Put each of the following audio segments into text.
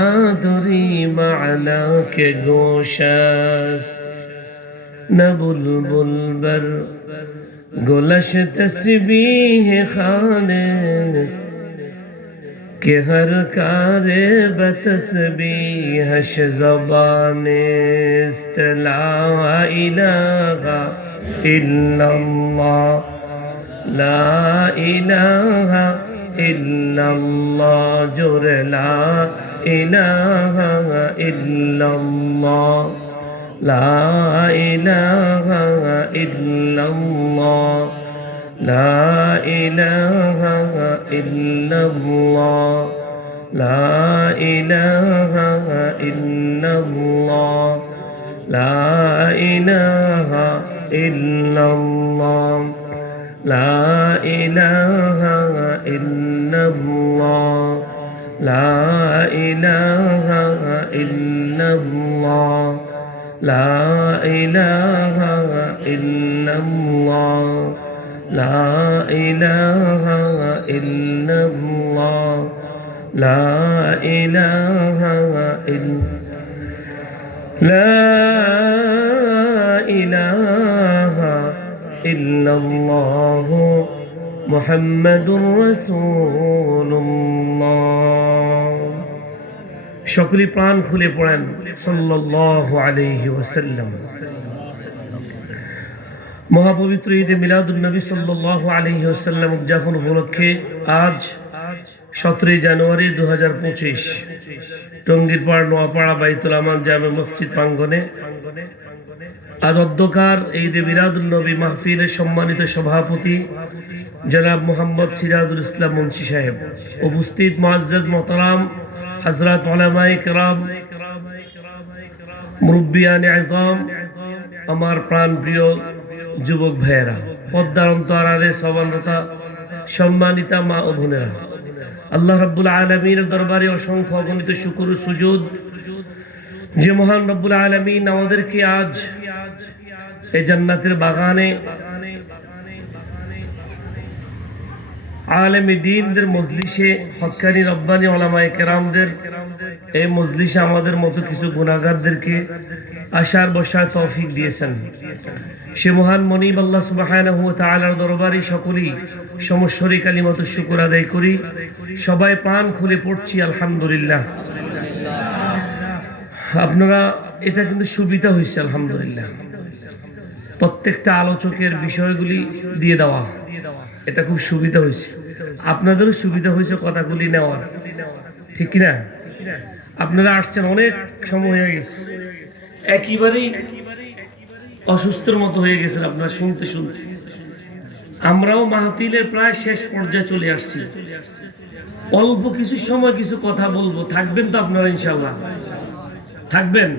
نداری معنا که گوش است نه بلبل بر گلش تسبیح خوانست که هر کار به تسبیحش زبان است. لا اله الا الله، لا اله الا الله، جور لا اله الا الله، لا اله الا الله، لا اله الا الله، لا اله الا الله، لا اله الا الله، لا اله الا الله، لا اله الا الله، لا اله الا الله، لا اله الا الله، لا اله الا لا اله الا الله محمد رسول الله। সকলে প্রাণ খুলে পড়েন সাল্লাল্লাহু আলাইহি ওয়াসাল্লাম। মহাপবিত্র ঈদে মিলাদুন নবী সাল্লাল্লাহু আলাইহি ওয়াসাল্লাম উদযাপন উপলক্ষে আজ 17 জানুয়ারি 2025 টঙ্গীর পাড় নোয়াপাড়া বাইতুল আমান জামে মসজিদ প্রাঙ্গণে আজ অধ্যকার ঈদে মিলাদুন নবী মাহফিলের সম্মানিত সভাপতি জনাব মোহাম্মদ সিরাজুল ইসলাম মুন্সি সাহেব, উপস্থিত মুআজ্জাজ মোহতারাম হযরত উলামায়ে কেরাম, মুরব্বিয়ানে আযম, আমার প্রাণ প্রিয় যুবক ভাইয়েরা, পদ্মার অন্তরালে সবানরতা সম্মানিতা মা ও বোনেরা, আল্লাহ রাব্বুল আলামিনের দরবারে অসংখ্য অগণিত শুকর ও সুজুদ যে মহান রব্বুল আলামিন আমাদেরকে আজ এই জান্নাতের বাগানে আলেম দ্বীনদের মজলিসে, হক্কানি রব্বানি উলামায়ে কেরামদের এই মজলিসে আমাদের মতো কিছু গুনাহগারদেরকে আসার বসার তৌফিক দিয়েছেন। সে মহান মনিব আল্লাহ সুবহানাহু ওয়া তাআলার দরবারে সকলেই সমস্বরী কালিমাত শুকর আদায় করি। সবাই প্রাণ খুলে পড়ছি আলহামদুলিল্লাহ। আপনারা এটা কিন্তু সুবিধা হয়েছে আলহামদুলিল্লাহ, প্রত্যেকটা আলোচকের বিষয়গুলি দিয়ে দেওয়া, এটা খুব সুবিধা হয়েছে। আপনাদেরও সুবিধা হয়েছে কথাগুলি নেওয়ার, ঠিক কিনা? আপনারা আসছেন, অনেক সময় হয়ে গেছে, একেবারেই অসুস্থর মতো হয়ে গেছেন আপনারা শুনতে শুনতে। আমরাও মাহফিলের প্রায় শেষ পর্যায়ে চলে আসছি। অল্প কিছু সময় কিছু কথা বলবো, থাকবেন তো আপনারা? ইনশাআল্লাহ থাকবেন।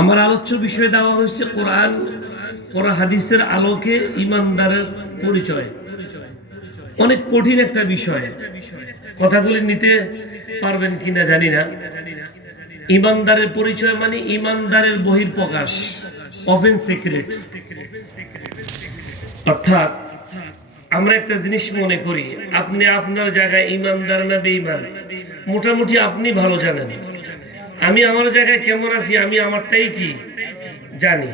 আমার আলোচ্য বিষয় দেওয়া হয়েছে কোরআন ও হাদিসের আলোকে ইমানদারের পরিচয়। অনেক কঠিন একটা বিষয়, কথাগুলি নিতে পারবেন কিনা জানি না। ইমানদারের পরিচয় মানে ইমানদারের বহিঃপ্রকাশ, ওপেন সিক্রেট। অর্থাৎ আমরা একটা জিনিস মনে করি, আপনি আপনার জায়গায় ইমানদার না বেঈমান মোটামুটি আপনি ভালো জানেন। আমি আমার জায়গায় কেমন আছি আমি আমারটাই কি জানি।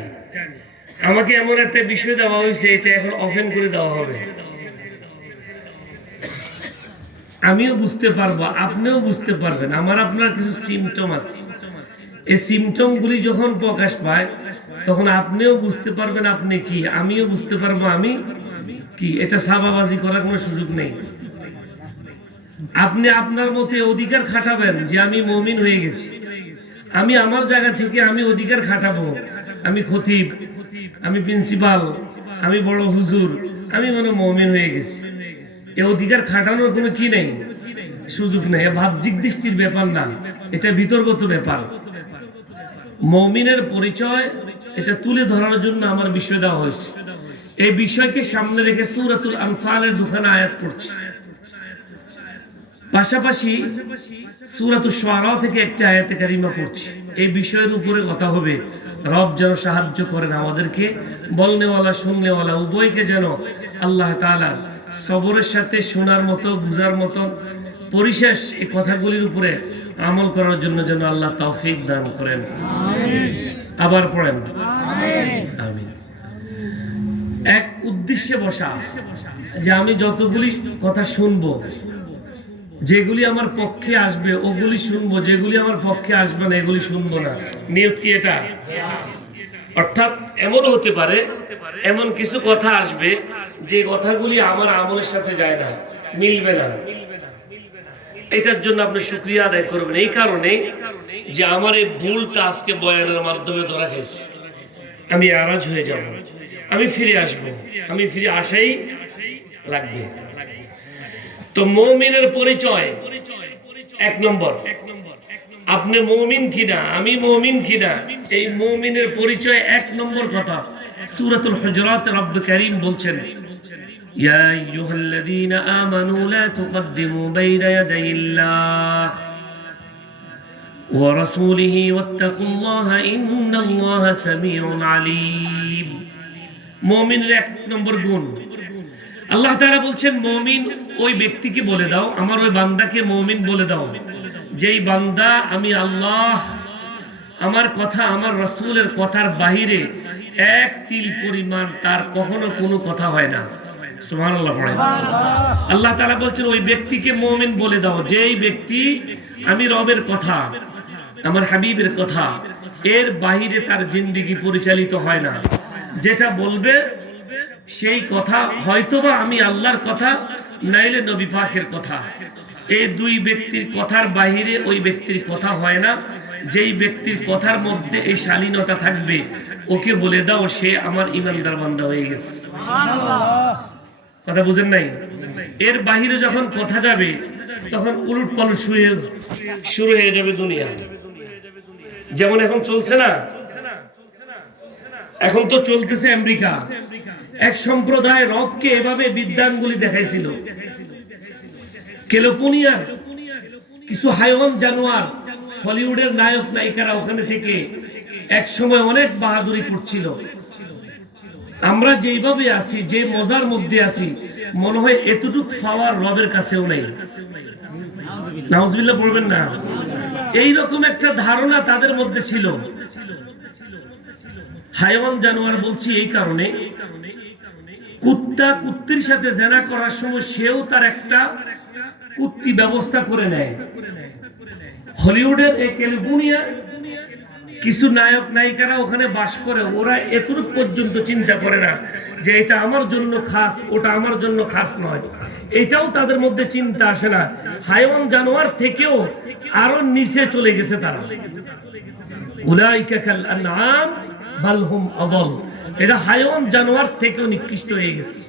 আমাকে এমন একটা বিষয় দেওয়া হয়েছে, এটা এখন ওপেন করে দেওয়া হবে, আমিও বুঝতে পারবো, আপনিও বুঝতে পারবেন। আমার আপনার কিছু সিমটম আছে, এই সিমটমগুলি যখন প্রকাশ পায় তখন আপনিও বুঝতে পারবেন আপনি কি, আমিও বুঝতে পারবো আমি কি। এটা সাবাবাজি করার কোনো সুযোগ নেই। আপনি আপনার মতে অধিকার খাটাবেন যে আমি মুমিন হয়ে গেছি, আমি আমার জায়গা থেকে আমি অধিকার খাটাবো, আমি খতিব, আমি প্রিন্সিপাল, আমি বড় হুজুর, আমি মনে মুমিন হয়ে গেছি। এই অধিকার খাটানোর কোনো কি নেই, সুযোগ নেই। বাহ্যিক দৃষ্টির ব্যাপার না, এটা বিতর্কত ব্যাপার। মুমিনের পরিচয় এটা তুলে ধরার জন্য আমার বিষয় দেওয়া হয়েছে। এই বিষয়কে সামনে রেখে সূরাতুল আনফালের দুখানা আয়াত পড়ছি, পাশাপাশি সূরাতুশ শুআরা থেকে একটা আয়াতে কারিমা পড়ছি। এই বিষয়ের উপরে কথা হবে। রব যেন সাহায্য করেন আমাদেরকে, বলনেওয়ালা শুননেওয়ালা উভয়কে যেন আল্লাহ তাআলা সবরের সাথে শোনার মতো, বুঝার মতন পরিশেষ এই কথাগুলির উপরে আমল করার জন্য যেন আল্লাহ তৌফিক দান করেন। আবার পড়েন আমিন। এক উদ্দেশ্যে বসা, যে আমি যতগুলি কথা শুনবো, যেগুলি আমার পক্ষে আসবে ওগুলি শুনবো, যেগুলি আমার পক্ষে আসবে না এগুলি শুনবো না। নিয়ত কি এটা? অর্থাৎ এমন হতে পারে, এমন কিছু কথা আসবে যে কথাগুলি আমার আমলের সাথে যায় না, মিলবে না। এটার জন্য আপনি শুকরিয়া আদায় করবেন, এই কারণে যে আমার এই ভুলটা আজকে বয়ানের মাধ্যমে ধরা গেছে, আমি আরাজ হয়ে যাব, আমি ফিরে আসব, আমি ফিরে আসাই লাগবে। তো মুমিনের পরিচয় এক নম্বর, আপনি মুমিন কিনা, আমি মুমিন কিনা, এই মুমিনের পরিচয় এক নম্বর কথা। সূরাতুল হুজুরাত রব্ব কারীম বলছেন, ইয়া আইয়ুহাল্লাযীনা আমানু লা তুকদ্দিমু বাইনা ইয়াদাইল্লাহ ওয়া রাসূলিহি ওয়াত্তাকুল্লাহা ইন্নাল্লাহা সামিউন আলীম। মুমিনের এক নম্বর গুণ আল্লাহ তাআলা বলছেন, মুমিন ওই ব্যক্তিকে বলে দাও, আমার ওই বান্দাকে মুমিন বলে দাও, যেই বান্দা আমি আল্লাহ, আমার কথা, আমার রাসূলের কথার বাহিরে এক তিল পরিমাণ তার কখনো কোনো কথা হয় না। সুবহানাল্লাহ পড়েন। আল্লাহ তাআলা বলছেন ওই ব্যক্তিকে মুমিন বলে দাও, যেই ব্যক্তি আমি রবের কথা, আমার হাবিবের কথা এর বাহিরে তার জিন্দেগি পরিচালিত হয় না। যেটা বলবে সেই কথা হয়তোবা আমি আল্লাহর কথা, নাইলে নবী পাকের কথা। এই দুই ব্যক্তির কথার বাহিরে ওই ব্যক্তির কথা হয় না। যেই ব্যক্তির কথার মধ্যে এই শালীনতা থাকবে, ওকে বলে দাও সে আমার ইমানদার বান্দা হয়ে গেছে। কথা বুঝেন নাই? এর বাহিরে যখন কথা যাবে তখন উলট পালট শুরু হয়ে যাবে দুনিয়া। যেমন এখন চলছে না, এখন তো চলতেছে আমেরিকা। এক সম্প্রদায় রবকে এভাবে বিদ্যানগুলি দেখাইছিল। ক্যালিফোর্নিয়ার কিছু হাইওয়ান জানোয়ার, হলিউডের নায়ক নায়িকারা ওখানে থেকে এক সময় অনেক বাহাদুরি করছিল। আমরা যেইভাবে আছি, যে মজার মধ্যে আছি, মনে হয় এতটুকু পাওয়ার রবের কাছেও নাই। নাউজুবিল্লাহ পড়বেন না। এইরকম একটা ধারণা তাদের মধ্যে ছিল। হাইওয়ান জানোয়ার বলছি এই কারণে, কুত্তা কুত্তির সাথে জেনা করার সময় সেও তার একটা কুত্তি ব্যবস্থা করে নেয়। হলিউডের এই ক্যালিফোর্নিয়া কিছু নায়ক নায়িকারা ওখানে বাস করে, ওরা এতটুকু পর্যন্ত চিন্তা করে না যে এটা আমার জন্য খাস, ওটা আমার জন্য খাস নয়। এটাও তাদের মধ্যে চিন্তা আসে না। হাইওয়ান জানোয়ার থেকেও আরো নিচে চলে গেছে তারা। উলাইকা কাল আনআম বাল হুম আযাল। এরা হাইওয়ান জানোয়ার থেকেও নিকৃষ্ট হয়ে গেছে।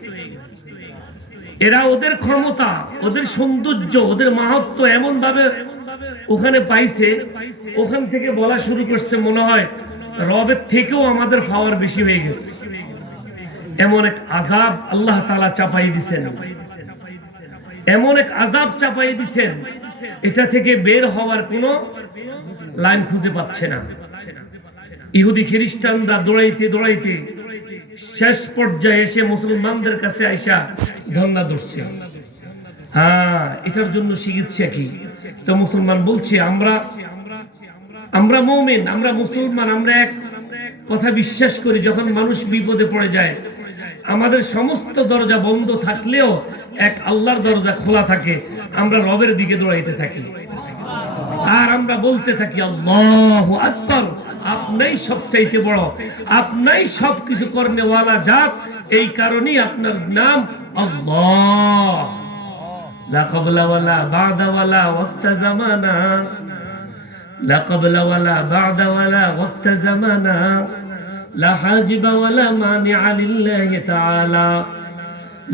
এরা ওদের ক্ষমতা, ওদের সৌন্দর্য, ওদের মাহাত্ম্য এমন ভাবে ওখানে পাইছে, ওখান থেকে বলা শুরু করছে মনে হয় রবের থেকেও আমাদের পাওয়ার বেশি হয়ে গেছে। এমন এক আযাব আল্লাহ তাআলা চাপাই দিবেন, এমন এক আযাব চাপাই দিবেন, এটা থেকে বের হওয়ার কোনো লাইন খুঁজে পাচ্ছে না। ইহুদি খ্রিস্টানরা দৌড়াইতে দৌড়াইতে শেষ পর্যায়ে এসে মুসলমানদের কাছে আইসা ধন্না ধরছে। হ্যাঁ, এটার জন্য চিকিৎসা কি? তো মুসলমান বলছে আমরা মুমিন, আমরা মুসলমান, আমরা এক কথা বিশ্বাস করি, যখন মানুষ বিপদে পড়ে যায় আমাদের সমস্ত দরজা বন্ধ থাকলেও এক আল্লাহর দরজা খোলা থাকে। আমরা রবের দিকে দৌড়াইতে থাকি আর আমরা বলতে থাকি আল্লাহু আকবার, আপনিই সবচাইতে বড়, আপনিই সবকিছু করনেওয়ালা জাত, এই কারণেই আপনার নাম আল্লাহ। লা ক্বাবলা ওয়ালা বা'দা ওয়ালা ওয়াক্তা জামানা, লা ক্বাবলা ওয়ালা বা'দা ওয়ালা ওয়াক্তা জামানা, লা হাজিবা ওয়ালা মানিআ লিল্লাহি তাআলা,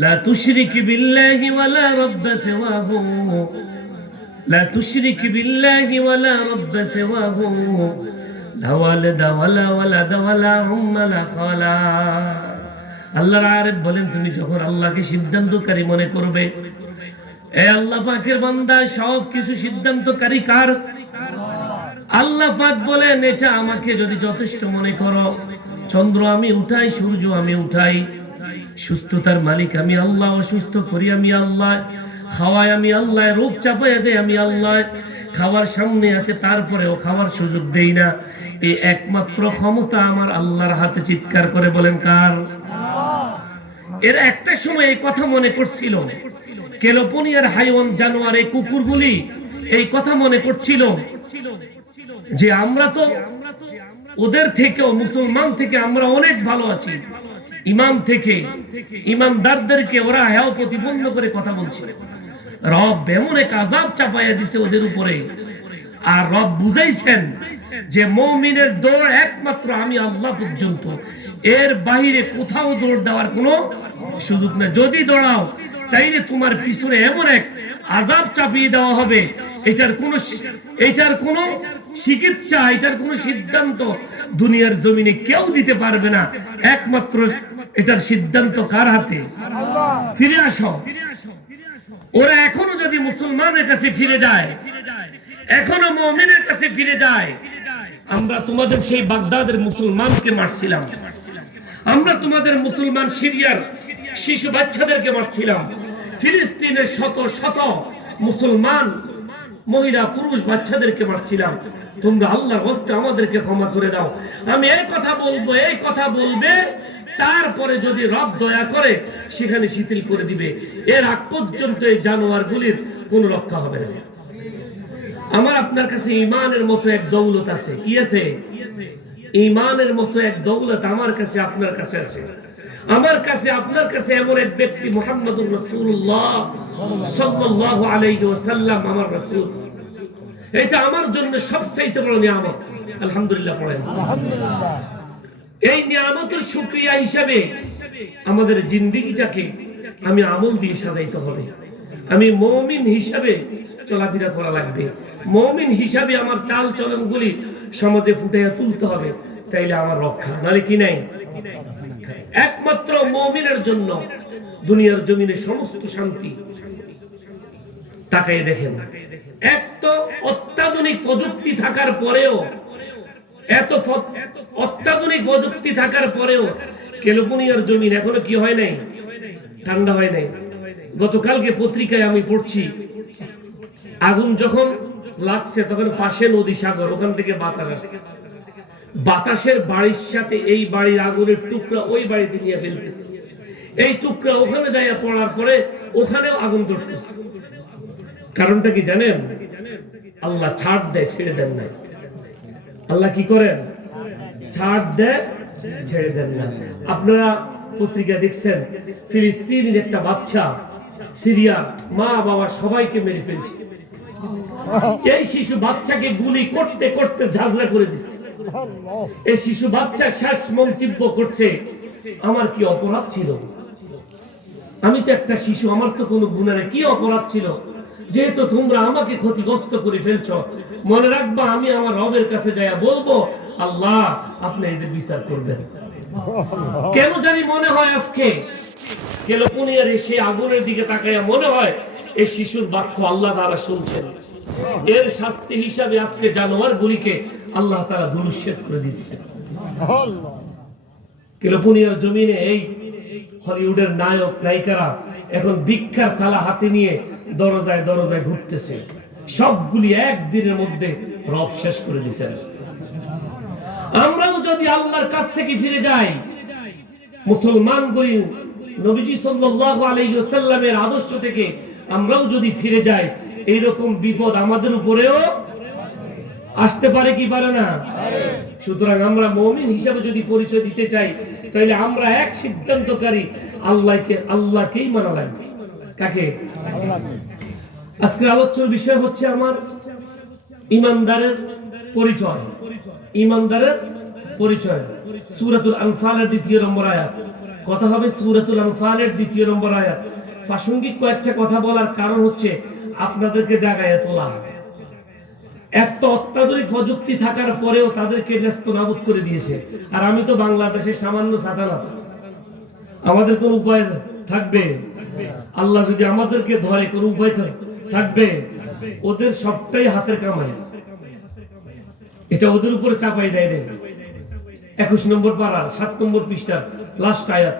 লা তুশরিক বিল্লাহি ওয়ালা রাব্ব সিওয়াহু, লা তুশরিক বিল্লাহি ওয়ালা রাব্ব সিওয়াহু, লা ওয়ালিদা ওয়ালা ওয়ালাদা ওয়ালা উম্মা লা খালা। আল্লাহর আরিফ বলেন, তুমি যখন আল্লাহকে সিদ্ধান্তকারী মনে করবে, এ আল্লাহ পাকের বান্দা, সব কিছু সিদ্ধান্তকারী কার? আল্লাহ পাক বলেন, এটা আমাকে যদি যথেষ্ট মনে করো, চন্দ্র আমি উঠাই, সূর্য আমি উঠাই, সুস্থতার মালিক আমি আল্লাহ, অসুস্থ করি আমি আল্লাহ, খাওয়ায় আমি আল্লাহ, রোগ চাপাইয়া দেয় আমি আল্লাহ, খাবার সামনে আছে তারপরেও খাওয়ার সুযোগ দেই না। এই একমাত্র ক্ষমতা আমার আল্লাহর হাতে। চিৎকার করে বলেন কার? এরা একটা সময় এই কথা মনে করছিল, ক্যালিফোর্নিয়ার হাইওয়ান জানোয়ার এই কুকুরগুলি এই কথা মনে করছিল যে আমরা তো ওদের থেকেও, মুসলমান থেকে আমরা অনেক ভালো আছি। ইমাম থেকে, ইমানদারদেরকে ওরা হেয় প্রতিপন্ন করে কথা বলছে। রব এমন এক আযাব চাপাইয়া দিছে ওদের উপরে, আর রব বুঝাইছেন যে মুমিনের দৌড় একমাত্র আমি আল্লাহ পর্যন্ত, এর বাইরে কোথাও দৌড় দেওয়ার কোনো সুযোগ নেই। যদি দৌড়াও তাইলে তোমার পিছনে এমন এক আযাব চাপিয়ে দেওয়া হবে, এটার কোনো চিকিৎসা, এটার কোনো সিদ্ধান্ত দুনিয়ার জমিনে কেউ দিতে পারবে না। একমাত্র এটার সিদ্ধান্ত কার হাতে? ফিরে আসো। ওরা এখনো যদি মুসলমানের কাছে ফিরে যায়, এখনো মুমিনের কাছে ফিরে যায়, আমরা তোমাদের সেই বাগদাদের মুসলমানকে মারছিলাম, আমরা তোমাদের মুসলমান সিরিয়ার শিশু বাচ্চাদেরকে মারছিলাম, ফিলিস্তিনের শত শত মুসলমান মহিলা পুরুষ বাচ্চাদেরকে মারছিলাম, তোমরা আল্লাহর ওয়াস্তে আমাদেরকে ক্ষমা করে দাও। আমি এই কথা বলবো, এই কথা বলবে, তারপরে যদি রব দয়া করে সেখানে শিথিল করে দিবে। এর আগ পর্যন্ত এই জানোয়ারগুলির কোনো রক্ষা হবে না। আমার আপনার কাছে ঈমানের মতো এক দৌলত আছে। কি আছে? ঈমানের মতো এক দৌলত আমার কাছে, আপনার কাছে আছে। আমার কাছে, আপনার কাছে এমন এক ব্যক্তি মুহাম্মদুর রাসূলুল্লাহ সাল্লাল্লাহু আলাইহি ওয়াসাল্লাম, আমার রাসূল। এটা আমার জন্য সবচেয়ে বড় নিয়ামত। আলহামদুলিল্লাহ পড়েন। আলহামদুলিল্লাহ। এই নিয়ামতের শুকরিয়া হিসাবে আমাদের জিন্দেগিটাকে আমি আমল দিয়ে সাজাইতে হবে। আমি মুমিন হিসাবে চলাফেরা করা লাগবে। মুমিন হিসাবে আমার চাল চলনগুলি সমাজে ফুটিয়ে তুলতে হবে, তাইলে আমার রক্ষা। নালে কি নাই? একমাত্র মুমিনের জন্য দুনিয়ার জমিনে সমস্ত শান্তি। তাকাই দেখেন, এক তো অত্যাধুনিক প্রযুক্তি থাকার পরেও, এত অত্যাধুনিক প্রযুক্তি থাকার পরেও ক্যালিফোর্নিয়ার জমিন এখনো কি হয় নাই? ঠান্ডা হয় নাই। গতকালকে পত্রিকায় আমি পড়ছি, আগুন যখন লাগছে তখন পাশে নদী, সাগর, ওখান থেকে বাতাস আসছে, বাতাসের বাড়ির সাথে এই বাড়ির আগুনের টুকরা ওই বাড়িতে নিয়ে ফেলতেছে, এই টুকরা ওখানে যাইয়া পড়ার পরে ওখানেও আগুন ধরতেছে। কারণটা কি জানেন? আল্লাহ ছাড় দেয়, ছেড়ে দেন না। আল্লাহ কি করেন? ছাড় দেয়, ছেড়ে দেন না। আপনারা পত্রিকা দেখছেন, ফিলিস্তিনের একটা বাচ্চা সিরিয়া মা বাবা সবাইকে মেরে ফেলছে। এই শিশু বাচ্চাকে গুলি করতে করতে ঝাঁঝরা করে দিচ্ছে। এই শিশু বাচ্চা শেষ মন্তব্য করছে, আমার কি অপরাধ ছিল? আমি তো একটা শিশু, আমার তো কোনো গুনাহ নেই, কি অপরাধ ছিল? যেহেতু তোমরা আমাকে ক্ষতিগ্রস্ত করে ফেলছো, মনে রাখবা আমি আমার রবের কাছে যাইয়া বলবো, আল্লাহ আপনি এদের বিচার করবেন। কেন জানি মনে হয় আজকে ক্যালিফোর্নিয়ার সেই আগুনের দিকে তাকাইয়া মনে হয় এই শিশুর বাক্য আল্লাহ তাআলা শুনছেন। এর শাস্তি হিসাবে আজকে জানোয়ারগুলিকে আল্লাহ তাআলা ধূলিসাৎ করে দিচ্ছেন। ক্যালিফোর্নিয়ার জমিনে এই হলিউডের নায়ক নায়িকারা এখন ভিক্ষার থালা হাতে নিয়ে দরজায় দরজায় ঘুরতেছে। সবগুলি একদিনের মধ্যে রব শেষ করে দিয়েছেন। আমরাও যদি আল্লাহর কাছ থেকে ফিরে যাই, মুসলমানগুলি নবীজি সাল্লাল্লাহু আলাইহি ওয়াসাল্লামের আদর্শ থেকে আমরাও যদি ফিরে যাই, এইরকম বিপদ আমাদের উপরেও আসতে পারে কি পারে না? সুতরাং আমরা মুমিন হিসাবে যদি পরিচয় দিতে চাই, তাহলে আমরা এক সিদ্ধান্তকারী, আল্লাহকেই মানা লাগবে। কাকে? আজকের আলোচ্যের বিষয় হচ্ছে আমার ঈমানদারের পরিচয়। ঈমানদারের পরিচয় সূরাতুল আনফালের 2 নম্বর আয়াত। কথা হবে সূরাতুল আনফালের 2 নম্বর আয়াত। প্রাসঙ্গিক কয়েকটা কথা বলার কারণ হচ্ছে আপনাদেরকে জাগায় তোলা। এত অত্যাধুনিক প্রযুক্তি থাকার পরেও তাদেরকে নেস্তনাবুদ করে দিয়েছে। আর আমি তো বাংলাদেশের সামান্য সাধারণ, আমাদের কোন উপায় থাকবে? আল্লাহ যদি আমাদেরকে ধরে কোন উপায় থাকবে? ওদের সবটাই হাতের কামাই, এটা ওদের উপরে চাপাই দেয়। 21 নম্বর পারার 7 নম্বর পৃষ্ঠার লাস্ট আয়াত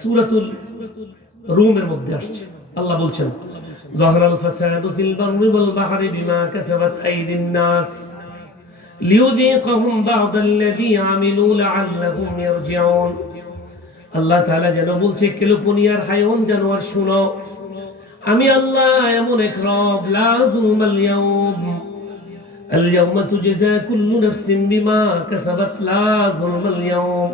সূরাতুল রুমের মধ্যে আসছে। আল্লাহ বলছেন, যাহরাল ফাসাদু ফিল বাররি ওয়াল বাহরি বিমা কাসাবাত আইদিন নাস লিয়ুযীকাহুম বা'দাল্লাযী আমিলু লা'আল্লাহুম ইয়ারজিউন। আল্লাহ তাআলা যেন বলছে, ক্যালিফোর্নিয়ার হাইওয়ান জানোয়ার শুনো, আমি আল্লাহ এমন এক রব, লা যুলমাল ইয়াউম, আল ইয়াউমা তুজজা কুল্লু নাফসিন বিমা কাসাবাত, লা যুলমাল ইয়াউম।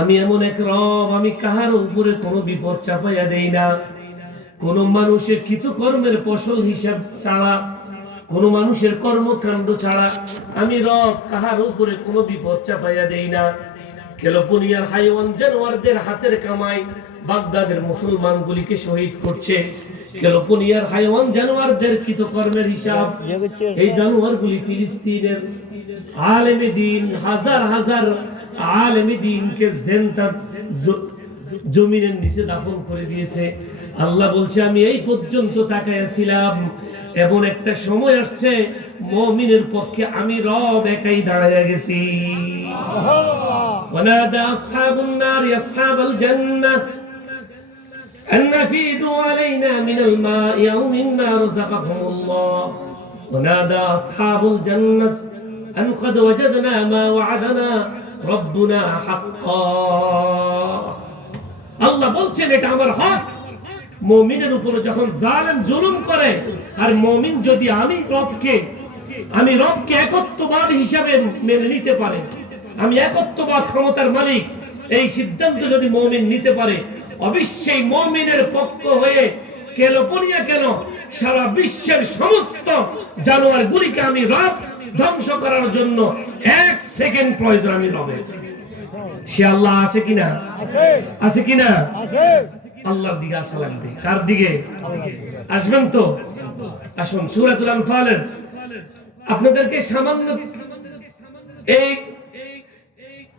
আমি এমন এক রব, আমি কাহার উপরে কোনো বিপদ চাপাইয়া দেই না, কোন মানুষের কৃতকর্মের ফসল হিসাব ছাড়া, কোন মানুষের কর্মকাণ্ড ছাড়া আমি রব কাহার উপরে কোনো বিপদ চাপাইয়া দেই না। ক্যালিফোর্নিয়ার হাইওয়ান জানোয়ারদের হাতের কামাই বাগদাদের মুসলমানগুলিকে শহীদ করছে। ক্যালিফোর্নিয়ার হাইওয়ান জানোয়ারদের কৃতকর্মের হিসাব এই জানোয়ারগুলি ফিলিস্তিনের আলেমে দিন, হাজার হাজার আলেমে দিনকে জিন্দা জমিনের নিচে দাফন করে দিয়েছে। আল্লাহ বলছে, আমি এই পর্যন্ত তাকাইয়াছিলাম, এমন একটা সময় আসছে মুমিনের পক্ষে আমি রব একাই দাঁড়াইয়া গেছি। ওয়ানাদা আসহাবুন নার আসহাবাল জান্নাহ আন নাফিদু আলাইনা মিনাল মা'i আও মিম্মা রাযাকাকুমুল্লাহ ওয়ানাদা আসহাবুল জান্নাহ আন ক্বাদ ওয়াজাদনা মা ওয়া'আদানা রাব্বুনা হাক্কা। আল্লাহ বলছেন, এটা আমার হক। মুমিনের উপরে যখন জালেম জুলুম করে, আর মুমিন যদি আমি রবকে একত্ববাদ হিসাবে মেনে নিতে পারে, আমি একত্ববাদ ক্ষমতার মালিক, এই সিদ্ধান্ত যদি মুমিন নিতে পারে, অবশ্যই মুমিনের পক্ষ হয়ে ক্যালিফোর্নিয়া কেন, সারা বিশ্বের সমস্ত জানোয়ারগুলিকে আমি রব ধ্বংস করার জন্য 1 সেকেন্ড প্রয়োজন আমি রবের। সে আল্লাহ আছে কিনা? আছে কিনা? আল্লাহর দিকে আসা লাগবে। কার দিকে আসবেন? তো আসুন সূরাতুল আনফালের আপনাদেরকে সামান্য এই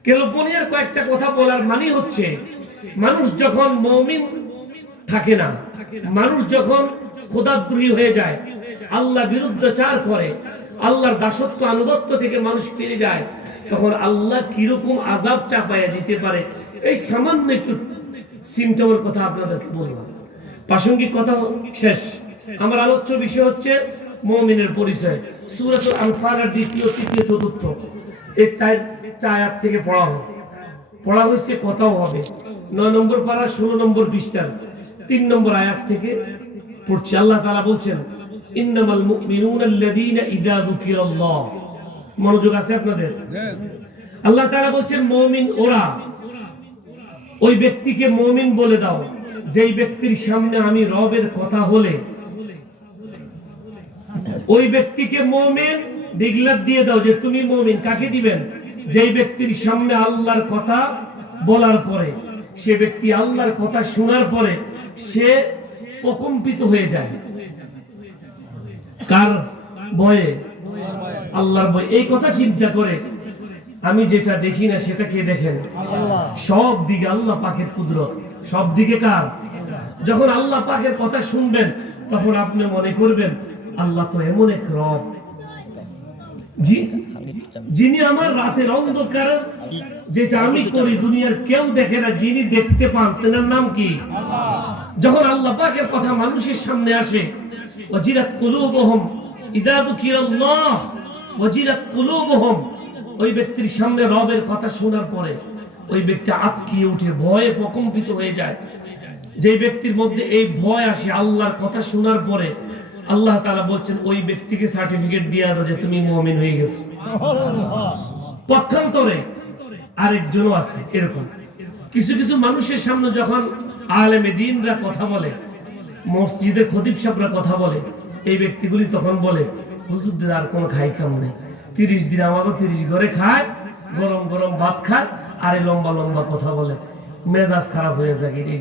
ক্যালিফোর্নিয়ার কয়েকটা কথা বলার মানে হচ্ছে, মানুষ যখন মুমিন থাকে না, মানুষ যখন খোদাদ্রোহী হয়ে যায়, আল্লাহ বিরুদ্ধাচার করে, আল্লাহর দাসত্ব আনুগত্য থেকে মানুষ ফিরে যায়, তখন আল্লাহ কিরকম আযাব চাপাইয়া দিতে পারে, এই সামান্য একটু সিমটমের কথা আপনাদেরকে বললাম। প্রাসঙ্গিক কথা শেষ। আমার আলোচ্য বিষয় হচ্ছে মুমিনের পরিচয়। সূরাতুল আনফালের 2য়, 3য়, 4র্থ এই 4 আয়াত থেকে পড়া হয়েছে, কথাও হবে। 9 নম্বর পারা 16 নম্বর পৃষ্ঠার 3 নম্বর আয়াত থেকে পড়ছি। আল্লাহ তাআলা বলছেন, ইন্নামাল মুমিনুনা আল্লাযীনা ইযা যুকিরাল্লাহ। মনোযোগ আছে আপনাদের? আল্লাহ তাআলা বলছেন, মুমিন ওরা, ওই ব্যক্তিকে মুমিন বলে দাও যেই ব্যক্তির সামনে আমি রবের কথা হলে, ওই ব্যক্তিকে মুমিন ডিগলার দিয়ে দাও যে তুমি মুমিন। কাকে দিবেন? যেই ব্যক্তির সামনে আল্লাহর কথা বলার পরে, সে ব্যক্তি আল্লাহর কথা শোনার পরে সে প্রকম্পিত হয়ে যায়। কার ভয়ে? আল্লাহর ভয়। এই কথা চিন্তা করে, আমি যেটা দেখি না সেটা কে দেখেন? সব দিকে আল্লাহ পাকের কুদরত, সব দিকে কার? যখন আল্লাহ পাকের কথা শুনবেন, তখন আপনি মনে করবেন আল্লাহ তো এমন এক রব যিনি আমার রাতের অন্ধকার যেটা আমি করি দুনিয়ার কেউ দেখে না, যিনি দেখতে পান, তার নাম কি? যখন আল্লাহ পাকের কথা মানুষের সামনে আসে, ওয়াজিরাত কুলুবুহুম ইযা যুকিরাল্লাহ ওয়াজিরাত কুলুবুহুম, ওই ব্যক্তির সামনে রবের কথা শোনার পরে ওই ব্যক্তি আতকিয়ে উঠে, ভয়ে প্রকম্পিত হয়ে যায়। যে ব্যক্তির মধ্যে এই ভয় আসে আল্লাহর কথা শোনার পরে, আল্লাহ তাআলা বলছেন ওই ব্যক্তিকে সার্টিফিকেট দিয়ে দাও যে তুমি মুমিন হয়ে গেছো। পক্ষান্তরে আরেকজনও আছে এরকম। কিছু কিছু মানুষের সামনে যখন আলেমে দ্বীনরা কথা বলে, মসজিদের খতিব সাহেবরা কথা বলে, এই ব্যক্তিগুলি তখন বলে হুজুরদের আর কোনো খাই কাম নেই, 30 দিন আমাকে 30 ঘরে খায়, গরম গরম ভাত খায়, আরে লম্বা লম্বা কথা বলে, মেজাজ খারাপ হয়ে যায় এই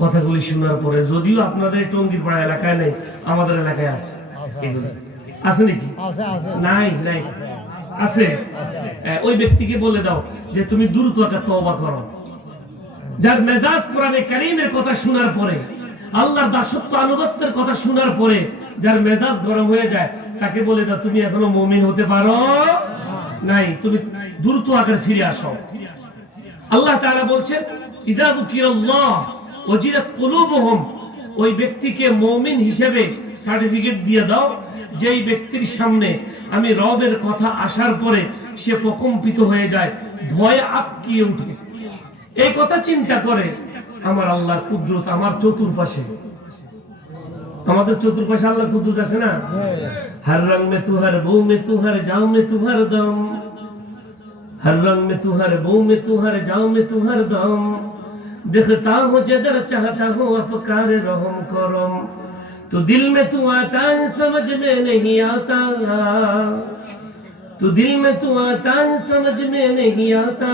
কথাগুলি শোনার পরে। যদিও আপনাদের টঙ্গীর পাড়া এলাকায় নেই, আমাদের এলাকায় আছে। এগুলো আছে নাকি? নাই নাই আছে। ওই ব্যক্তিকে বলে দাও যে তুমি দ্রুত একটা তওবা করো। যার মেজাজ কোরআনে কারীমের কথা শোনার পরে, আল্লাহর দাসত্ব আনুগত্যের কথা শোনার পরে যার মেজাজ গরম হয়ে যায়, তাকে বলে দাও তুমি এখনো মুমিন হতে পারো নাই, তুমি দ্রুত আগে ফিরে আসো। আল্লাহ তাআলা বলছেন ইযা যুকিরাল্লাহ ওয়াজিলাত কুলুবুহুম, ওই ব্যক্তিকে মুমিন হিসেবে সার্টিফিকেট দিয়ে দাও, যেই ব্যক্তির সামনে আমি রবের কথা আসার পরে সে প্রকম্পিত হয়ে যায়, ভয়ে আটকিয়ে উঠে। এই কথা চিন্তা করে আমার আল্লাহর কুদরত আমার চতুর্পাশে। আমাদের চতুর্পাশে আল্লাহর কুদরত আছে না? हर रंग में तू हर बू में तू हर जाओ में तू हर दम, हर रंग में तू हर बू में तू हर जाओ में तू हर दम, दिखता हो जिधर चाहता हो अफकार रहम करम, तो दिल में तू आता है समझ में नहीं आता, तो दिल में तू आता है समझ में नहीं आता,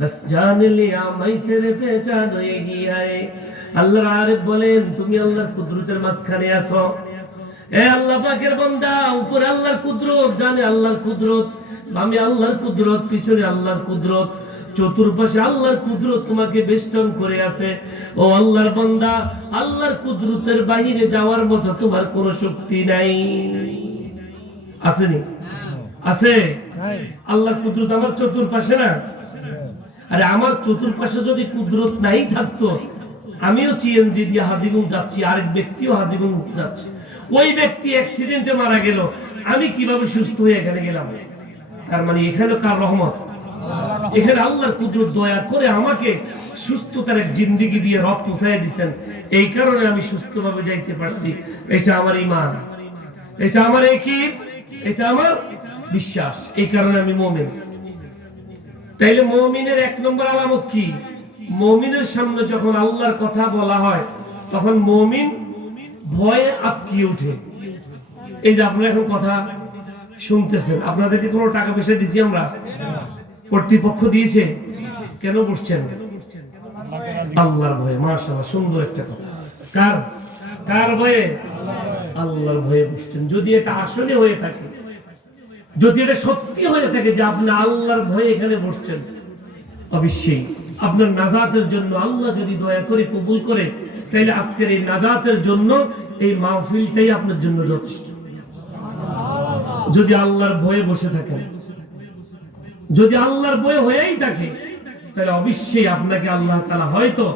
बस जान लिया मैं तेरे पहचान होएगी आए। আল্লাহর আরিফ বলেন তুমি আল্লাহর কুদরতের মাঝখানে আছো। এ আল্লাহ পাকের বান্দা, উপরে আল্লাহর কুদরত, জানে আল্লাহর কুদরত, আমি আল্লাহর কুদরত, পিছনে আল্লাহর কুদরত, চতুর্পাশে আল্লাহর কুদরত তোমাকে বেষ্টন করে আছে। ও আল্লাহর বান্দা, আল্লাহর কুদরতের বাইরে যাওয়ার মতো তোমার কোনো শক্তি নাই। আসেনি? আছে? আল্লাহর কুদরত আমার চতুর্পাশে না? আরে আমার চতুর্পাশে যদি কুদরত নাই থাকতো, আমিও সিএনজি দিয়ে হাজীগঞ্জ যাচ্ছি, আরেক ব্যক্তিও হাজীগঞ্জ যাচ্ছে, ওই ব্যক্তি অ্যাক্সিডেন্টে মারা গেল, আমি কিভাবে সুস্থ হয়ে এখানে গেলাম? তার মানে এখানে কার রহমত? এখানে আল্লাহর কুদরত দয়া করে আমাকে সুস্থতার এক জিন্দেগি দিয়ে রব পৌঁছায় দিচ্ছেন, এই কারণে আমি সুস্থভাবে যাইতে পারছি। এটা আমার ঈমান, এটা আমার ইয়াকিন, এটা আমার বিশ্বাস, এই কারণে আমি মুমিন। তাইলে মুমিনের এক নম্বর আলামত কি? মুমিনের সামনে যখন আল্লাহর কথা বলা হয় তখন মুমিন ভয়ে আটকিয়ে ওঠে। এই যে আপনারা এখন কথা শুনতেছেন, আপনাদেরকে কোনো টাকা পয়সা দিয়েছি আমরা? কর্তৃপক্ষ দিয়েছে? কেন বসছেন? আল্লাহর ভয়ে। মাশাআল্লাহ, সুন্দর একটা কথা। কার কার ভয়ে? আল্লাহর ভয়ে বসছেন। যদি এটা আসলে হয়ে থাকে, যদি এটা সত্যি হয়ে থাকে যে আপনি আল্লাহর ভয়ে এখানে বসছেন, অবশ্যই আপনার নাজাতের জন্য আল্লাহ যদি দয়া করে কবুল করে, তাহলে আজকের এই নাজাতের জন্য এই মাহফিলটাই আপনার জন্য যথেষ্ট। যদি আল্লাহর ভয়ে বসে থাকেন, যদি আল্লাহর ভয়ে হয়েই থাকে, তাহলে অবশ্যই আপনাকে আল্লাহ তাআলা হয়তো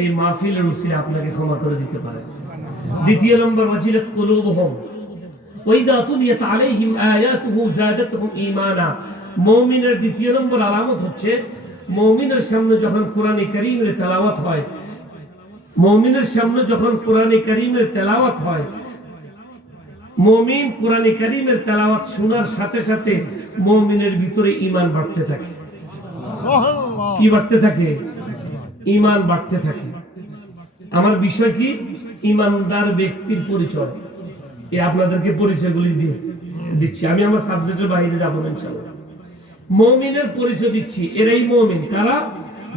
এই মাহফিলের উসিলে আপনাকে ক্ষমা করে দিতে পারে। দ্বিতীয় নম্বর, ওয়াজিলাত কুলুবুহুম ওয়া ইযা তুলিয়াত আলাইহিম আয়াতুহু যাদাতুহুম ঈমানা। মুমিনের দ্বিতীয় নম্বর আলামত হচ্ছে, মুমিনের সামনে যখন কোরআন কারীমের তেলাওয়াত হয়, মুমিনের সামনে যখন কোরআন কারীমের তেলাওয়াত হয়, মুমিন কোরআন কারীমের তেলাওয়াত শোনার সাথে সাথে মুমিনের ভিতরে ঈমান বাড়তে থাকে। কি বাড়তে থাকে? ঈমান বাড়তে থাকে। আমার বিষয় কি? ঈমানদার ব্যক্তির পরিচয়। এই আপনাদেরকে পরিচয়গুলি দিচ্ছি, আমি আমার সাবজেক্টের বাইরে যাব না ইনশাআল্লাহ। মুমিনের পরিচয় দিচ্ছি, এরাই মুমিন। কারা?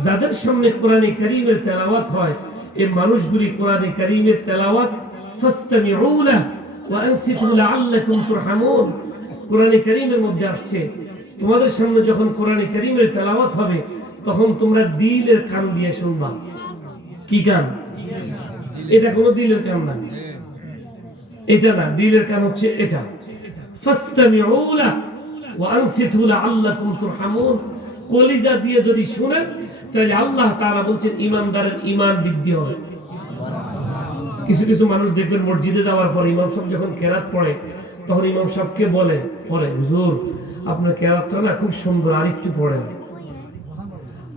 যাদের সামনে কোরআন কারীমের তেলাওয়াত হয়, এই মানুষগুলি কোরআন কারীমের তেলাওয়াত ফাসতামিউ লাহু ওয়া আনসিতু লাআল্লাকুম তুরহামুন। কোরআন কারীমের মধ্যে আসছে, তোমাদের সামনে যখন কোরআন কারীমের তেলাওয়াত হবে তখন তোমরা দিলের কান দিয়ে শুনবা। কি কান? এটা কোনো দিলের কান না, এটা না, দিলের কান হচ্ছে এটা। ফাসতামিউ লাহু ওয়া আনসিতু লাআল্লাকুম তুরহামুন। কলিজা দিয়ে যদি শুনেন তাহলে আল্লাহ তাআলা বলছেন ঈমানদারের ঈমান বৃদ্ধি হবে। কিছু কিছু মানুষ দেখবেন মসজিদে যাওয়ার পর ইমাম সাহেব যখন কেরাত পড়ে তখন ইমাম সাহেবকে বলে, হুজুর আপনার কেরাতটা না খুব সুন্দর, আর একটু পড়েন।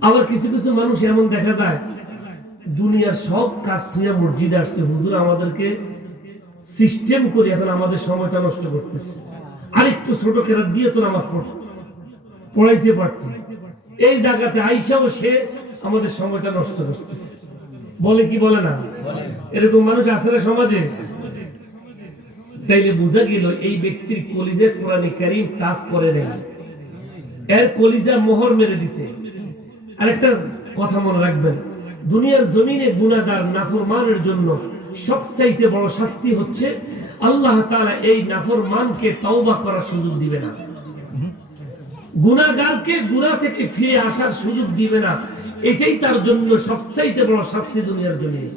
আবার কিছু কিছু মানুষ এমন দেখা যায় দুনিয়ার সব কাজ থেকে মসজিদে আসছে, হুজুর আমাদেরকে সিস্টেম করে এখন আমাদের সময়টা নষ্ট করতেছে, আর একটু ছোট কেরাত দিয়ে তো নামাজ পড়াইতে পারত। এই জায়গাতে আইসাও সে আমাদের সময়টা নষ্ট করতেছে। বলে কি বলে না? এরকম মানুষ আছে না সমাজে? তাইলে বোঝা গেল এই ব্যক্তির কলিজা কোরআন কারীম টাচ করে নাই, এর কলিজা মোহর মেরে দিছে। আরেকটা কথা মনে রাখবেন, দুনিয়ার জমিনে গুনাহগার নাফরমানের জন্য সবচাইতে বড় শাস্তি হচ্ছে আল্লাহ তাআলা এই নাফরমানকে তওবা করার সুযোগ দিবে না, গুনাহগারকে গুনাহ থেকে ফিরে আসার সুযোগ দিবে না। এটাই তার জন্য সবচাইতে বড় শাস্তি দুনিয়ার জমিনে।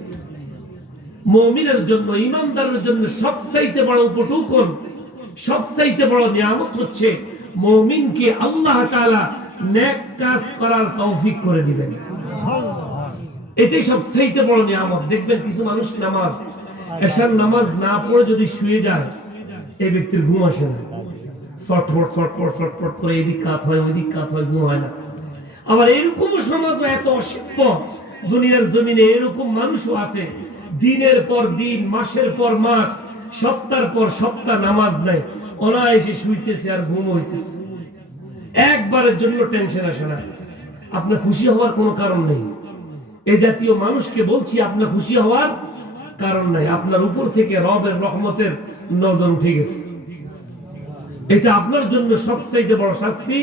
মুমিনের জন্য, ঈমানদারের জন্য সবচাইতে বড় উপটুকন, সবচাইতে বড় নিয়ামত হচ্ছে মুমিনকে আল্লাহ তাআলা নেক কাজ করার তৌফিক করে দিবেন। এটাই সবচেয়ে বড় নিয়ামত। দেখবেন কিছু মানুষ নামাজ, এশার নামাজ না পড়ে যদি শুয়ে যায়, এই ব্যক্তির ঘুম আসে না। ছটফট ছটফট ছটফট করে এদিক কাত হয়, ওই দিক কাত হয়, ঘুম হয় না। আবার এরকম সমাজ এত অসভ্য, দুনিয়ার জমিনে এরকম মানুষও আছে, দিনের পর দিন, মাসের পর মাস, সপ্তাহের পর সপ্তাহ নামাজ নাই, অনায়াসে শুইতেছে আর ঘুম হইতেছে। একবারের জন্য টেনশন আসে না। আপনার খুশি হওয়ার কোনো কারণ নেই। এই জাতীয় মানুষকে বলছি, আপনার খুশি হওয়ার কারণ নাই। আপনার উপর থেকে রবের রহমতের নজর উঠে গেছে। এটা আপনার জন্য সবচেয়ে বড় শাস্তি।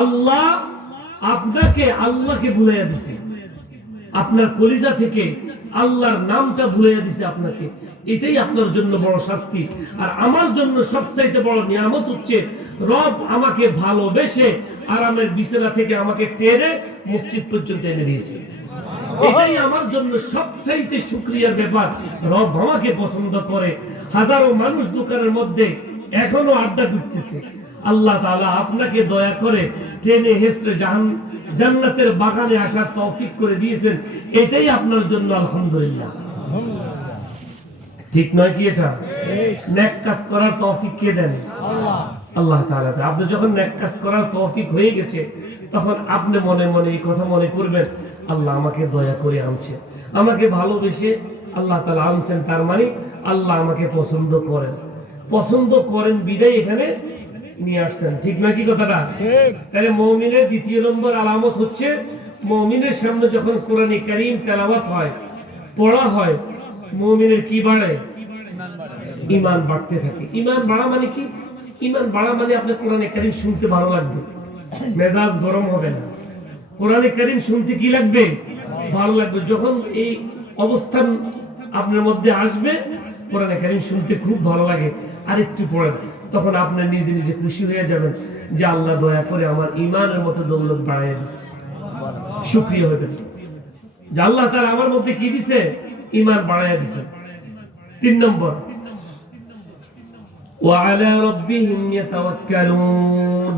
আল্লাহ আপনাকে আল্লাহকে ভুলাইয়া দিছে, আপনার কলিজা থেকে আল্লাহর নামটা ভুলাইয়া দিছে আপনাকে। এটাই আপনার জন্য বড় শাস্তি। আর আমার জন্য সবচেয়ে বড় নিয়ামত হচ্ছে রব আমাকে ভালোবেসে আরামের বিছানা থেকে আমাকে টেনে মসজিদ পর্যন্ত এনে দিয়েছে। এটাই আমার জন্য সবচেয়ে শুকরিয়ার ব্যাপার। রব আমাকে পছন্দ করে। হাজারো মানুষ দোকানের মধ্যে এখনো আড্ডা করতেছে, আল্লাহ তাআলা আপনাকে দয়া করে টেনে হেসড়ে জান্নাতের বাগানে আসার তৌফিক করে দিয়েছেন। এটাই আপনার জন্য আলহামদুলিল্লাহ। ঠিক নয় কি? এটা নেক কাজ করার তৌফিক কে দেন? আল্লাহ তাআলা। আপনি যখন নেক কাজ করার তৌফিক হয়ে গেছে, তখন আপনি মনে মনে এই কথা মনে করবেন, আল্লাহ আমাকে দয়া করে আনছে, আমাকে ভালোবেসে আল্লাহ তাআলা আনছেন। তার মানে আল্লাহ আমাকে পছন্দ করেন, পছন্দ করেন বিদায় এখানে নিয়ে আসছেন। ঠিক নাকি কথাটা? তাহলে মুমিনের দ্বিতীয় নম্বর আলামত হচ্ছে, মুমিনের সামনে যখন কোরআনে কারীম তেলাওয়াত হয়, পড়া হয়, মুমিনের কি বাড়ে? ঈমান বাড়তে থাকে। ঈমান বাড়া মানে কি? ঈমান বাড়া মানে আপনি কোরআনে কারীম শুনতে ভালো লাগবে, মেজাজ গরম হবে না। কোরআনে কারীম শুনতে কি লাগবে? ভালো লাগবে। যখন এই অবস্থান আপনার মধ্যে আসবে, কোরআনে কারীম শুনতে খুব ভালো লাগে, আর একটু পড়েন, তখন আপনি নিজে নিজে খুশি হয়ে যাবেন যে আল্লাহ দয়া করে আমার ঈমানের মতো দৌলত বাড়ায় দিয়েছে। শুকরিয়া হবেন যে আল্লাহ তাআলা আমার মধ্যে কি দিছে? ঈমান বাড়ায় দিয়েছে। 3 নম্বর, ওয়া আলা রাব্বিহিম ইয়াতাওয়াক্কালুন।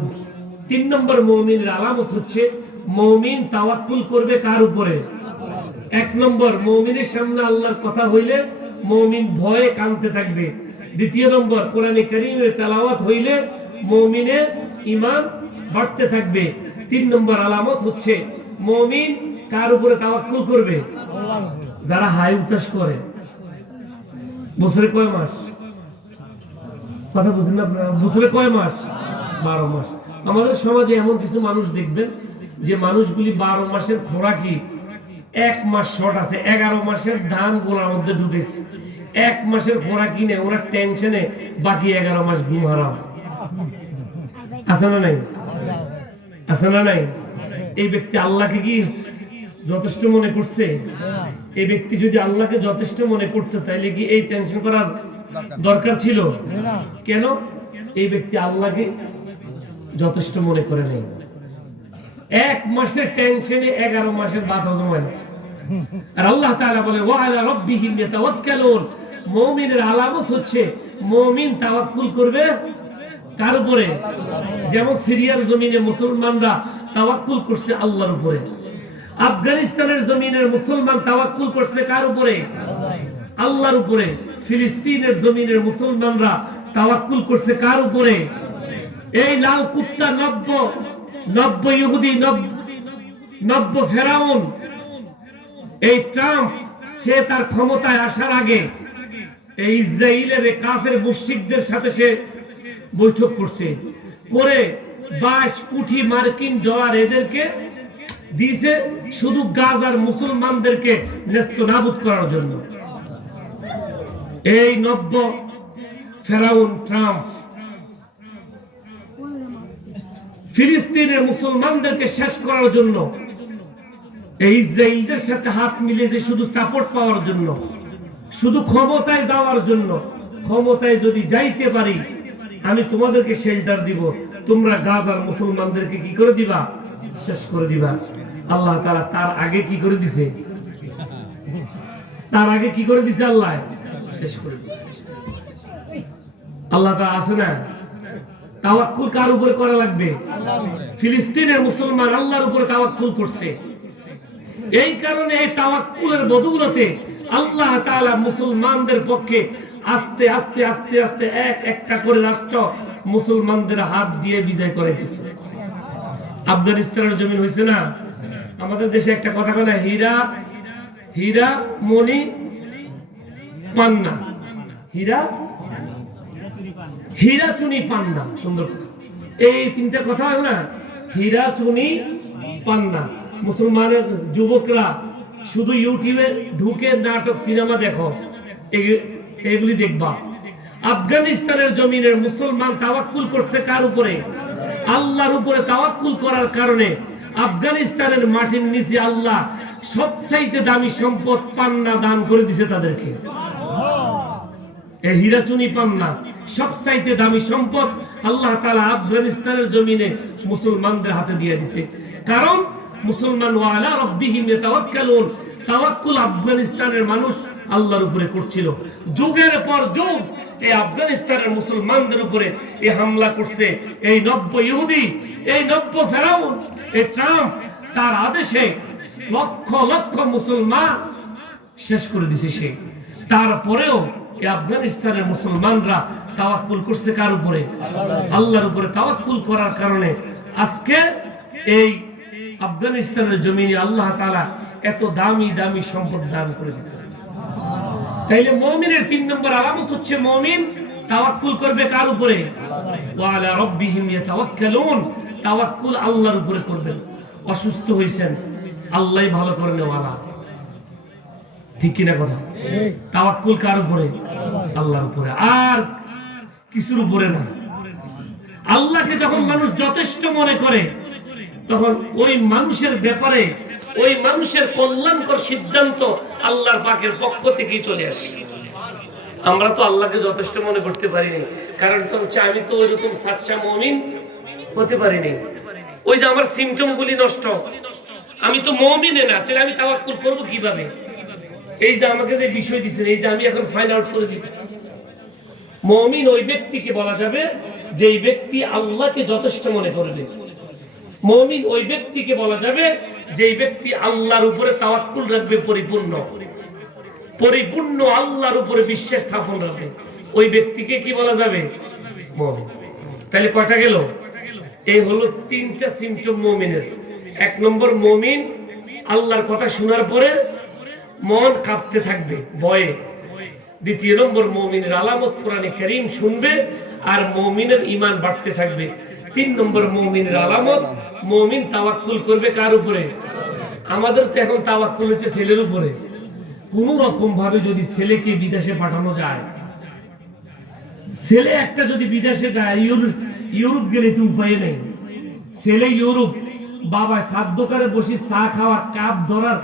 3 নম্বর মুমিনের আলামত হচ্ছে, মুমিন তাওয়াক্কুল করবে কার উপরে? 1 নম্বর, মুমিনের সামনে আল্লাহর কথা হইলে মুমিন ভয়ে কাঁদতে থাকবে। 2 নম্বর, কোরআনে কারীমের তেলাওয়াত হইলে মুমিনের ঈমান বাড়তে থাকবে। 3 নম্বর আলামত হচ্ছে, মুমিন কার উপরে তাওয়াক্কুল করবে? যারা হাই উতাস করে। বছরে কয় মাস? কথা বুঝেন না আপনারা? বছরে কয় মাস? 12 মাস। আমাদের সমাজে এমন কিছু মানুষ দেখবেন যে মানুষগুলি 12 মাসের খোরাকি 1 মাস শর্ট আছে, 11 মাসের ধান গোলার মধ্যে ঢুকেছে। 1 মাসের খোরাকি নেই, ওরা টেনশনে বাকি 11 মাস ঘুম হারাম। আছে না নাই? আছে না নাই? এই ব্যক্তি আল্লাহকে কি যথেষ্ট মনে করছে? এই ব্যক্তি যদি আল্লাহকে যথেষ্ট মনে করতে, তাইলে কি এই টেনশন করার দরকার ছিল? কেন? এই ব্যক্তি আল্লাহকে যথেষ্ট মনে করে নেই। 1 মাসের টেনশনে 11 মাসের বাদ হজম হয় না। আর আল্লাহ তাআলা বলে, ওয়া আলা রাব্বিহিম ইয়াতাওয়াক্কালুন। মুমিনের আলামত হচ্ছে, মুমিন তাওয়াক্কুল করবে কার উপরে? যেমন সিরিয়ার জমিনে মুসলমানরা তাওয়াক্কুল করছে আল্লাহর উপরে। আফগানিস্তানের জমিনের মুসলমান তাওয়াক্কুল করছে কার উপরে? আল্লাহর উপরে। ফিলিস্তিনের জমিনের মুসলমানরা তাওয়াক্কুল করছে কার উপরে? এই লাল কুত্তা 90 ইহুদি, 90 ফেরাউন, এই ট্রাম্প, সে তার ক্ষমতায় আসার আগে এই ইসরায়েলের কাফের মুশরিকদের সাথে সে বৈঠক করছে, করে 22 কোটি মার্কিন ডলার এদেরকে দিয়েছে শুধু গাজার মুসলমানদেরকে নেস্তনাবুদ করার জন্য। এই 90 ফেরাউন ট্রাম্প ফিলিস্তিনের মুসলমানদেরকে শেষ করার জন্য, এই ইসরায়েলদের সাথে হাত মিলিয়েছে শুধু সাপোর্ট পাওয়ার জন্য, শুধু ক্ষমতায় যাওয়ার জন্য। ক্ষমতায় যদি যাইতে পারি, আমি তোমাদেরকে শেল্টার দিব, তোমরা গাজার মুসলমানদেরকে কি করে দিবা? শেষ করে দিবা। আল্লাহ তাআলা তার আগে কি করে দিছে? তার আগে কি করে দিছে? আল্লাহ শেষ করে দিছে। আল্লাহ তাআলা আছে না? তাওয়াক্কুল কার উপরে করা লাগবে? ফিলিস্তিনের মুসলমান আল্লাহর উপরে তাওয়াক্কুল করছে। এই কারণে এই তাওয়াক্কুলের বদৌলতে আল্লাহ তাআলা মুসলমানদের পক্ষে আস্তে আস্তে আস্তে আস্তে এক একটা করে রাষ্ট্র মুসলমানদের হাত দিয়ে বিজয় করাইতেছে। আফগানিস্তানের জমিন হয়েছে না? আমাদের দেশে একটা কথা বলে, হীরা হীরা মণি পান্না, হীরা হীরা চুনি পান্না। সুন্দর কথা, এই তিনটা কথা হয় না, হীরা চুনি পান্না। মুসলমানের যুবকরা শুধু ইউটিউবে ঢুকে নাটক সিনেমা দেখো, এগুলি দেখবা। আফগানিস্তানের জমিনের মুসলমান তাওয়াক্কুল করছে কার উপরে? আল্লাহর উপরে তাওয়াক্কুল করার কারণে আফগানিস্তানের মাটির নিচে আল্লাহ সবচাইতে দামি সম্পদ পান্না দান করে দিছে তাদেরকে। এই হীরাচুনি পান্না সবচাইতে দামি সম্পদ আল্লাহ তাআলা আফগানিস্তানের জমিনে মুসলমানদের হাতে দিয়ে দিছে। কারণ মুসলমান ওয়া আলা রাব্বিহিম ইয়াতাওয়াক্কালুন, তাওয়াক্কুল আফগানিস্তানের মানুষ আল্লাহর উপরে করছিল। যুগের পর যুগ এই আফগানিস্তানের মুসলমানদের উপরে এই হামলা করছে এই নব্য ইহুদি, এই নব্য ফেরাউন, এই ট্রাম্প, তার আদেশে লক্ষ লক্ষ মুসলমান শেষ করে দিছে সে। তারপরেও এই আফগানিস্তানের মুসলমানরা তাওয়াক্কুল করছে কার উপরে? আল্লাহর উপরে। তাওয়াক্কুল করার কারণে আজকে এই আফগানিস্তানের জমিনে আল্লাহ তাআলা এত দামি দামি সম্পদ দান করে দিয়েছে। তাইলে মুমিনের 3 নম্বর আলামত হচ্ছে মুমিন তাওয়াক্কুল করবে কার উপরে? ওয়া আলা রাব্বিহিম ইয়াতাওয়াক্কালুন, তাওয়াক্কুল আল্লাহর উপরে করবেন। অসুস্থ হইছেন, আল্লাহই ভালো করে নেওয়ালা, ঠিক কিনা কথা? তাওয়াক্কুল কার উপরে? আল্লাহর উপরে, আর কিছুর উপরে না। আল্লাহকে যখন মানুষ যথেষ্ট মনে করে তখন ওই মানুষের ব্যাপারে, ওই মানুষের কল্যাণকর সিদ্ধান্ত আল্লাহর পাকের পক্ষ থেকেই চলে আসে। আমরা তো আল্লাহকে যথেষ্ট মনে করতে পারিনি, কারণ তো হচ্ছে আমি তো ওইরকম সাচ্চা মুমিন হতে পারিনি। ওই যে আমার সিমটম গুলি নষ্ট, আমি তো মুমিনে না, তাহলে আমি তাওয়াক্কুল করব কিভাবে? এই যে আমাকে যে বিষয় দিচ্ছেন, এই যে আমি এখন ফাইন্ড আউট করে দিচ্ছি, মুমিন ওই ব্যক্তিকে বলা যাবে যেই ব্যক্তি আল্লাহকে যথেষ্ট মনে করবে। মুমিন ওই ব্যক্তিকে বলা যাবে যেই ব্যক্তি আল্লাহর উপরে তাওয়াক্কুল রাখবে, পরিপূর্ণ পরিপূর্ণ আল্লাহর উপরে বিশ্বাস স্থাপন রাখবে, ওই ব্যক্তিকে কি বলা যাবে? মুমিন। তাহলে কয়টা গেল? এই হলো 3টা সিমটম মুমিনের। 1 নম্বর, মুমিন আল্লাহর কথা শোনার পরে মন কাঁপতে থাকবে ভয়ে। 2 নম্বর, মুমিনের আলামত কোরআনে কারীম শুনবে আর মুমিনের ঈমান বাড়তে থাকবে। 3 নম্বর মুমিনের আলামত, মুমিন তাওয়াক্কুল করবে কার উপরে? আমাদের তো এখন তাওয়াক্কুল হচ্ছে ছেলের উপরে। কোন রকম ভাবে যদি ছেলেকে বিদেশে পাঠানো যায়, ছেলে একটা যদি বিদেশে যায়, ইউরোপ গেলে তো উপায় নেই। ছেলে ইউরোপ, বাবা সাত দোকানে বসে চা খাওয়া, কাপ ধরার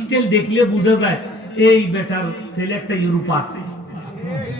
স্টাইল দেখলে বোঝা যায় এই বেটার ছেলে একটা ইউরোপ আছে।